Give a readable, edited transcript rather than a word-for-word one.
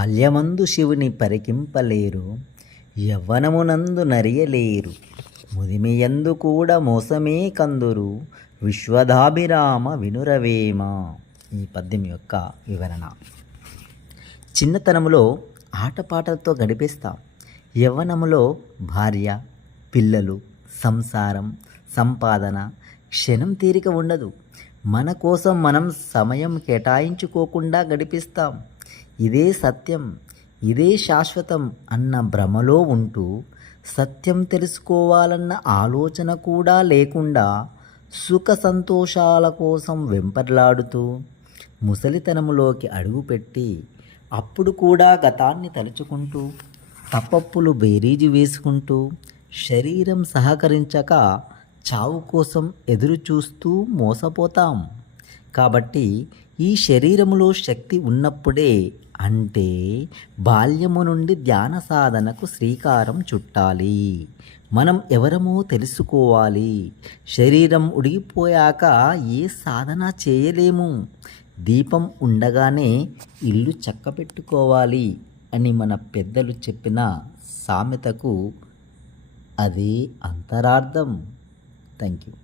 బాల్యమందు శివుని పరికింపలేరు, యవ్వనమునందు నరియలేరు, ముదిమియందు కూడా మోసమే కందురు, విశ్వదాభిరామ వినురవేమ. ఈ పద్యం యొక్క వివరణ. చిన్నతనములో ఆటపాటలతో గడిపేస్తాం. యవ్వనములో భార్య, పిల్లలు, సంసారం, సంపాదన, క్షణం తీరిక ఉండదు. మన కోసం మనం సమయం కేటాయించుకోకుండా గడిపిస్తాం. ఇదే సత్యం, ఇదే శాశ్వతం అన్న భ్రమలో ఉంటూ, సత్యం తెలుసుకోవాలన్న ఆలోచన కూడా లేకుండా సుఖ సంతోషాల కోసం వెంపర్లాడుతూ ముసలితనములోకి అడుగుపెట్టి అప్పుడు కూడా గతాన్ని తలుచుకుంటూ తప్పప్పులు బేరీజు వేసుకుంటూ శరీరం సహకరించక చావు కోసం ఎదురు చూస్తూ మోసపోతాం. కాబట్టి ఈ శరీరములో శక్తి ఉన్నప్పుడే, అంటే బాల్యము నుండి ధ్యాన సాధనకు శ్రీకారం చుట్టాలి. మనం ఎవరమో తెలుసుకోవాలి. శరీరం ఉడిగిపోయాక ఏ సాధన చేయలేము. దీపం ఉండగానే ఇల్లు చక్కబెట్టుకోవాలి అని మన పెద్దలు చెప్పిన సామెతకు అదే అంతరార్థం. Thank you.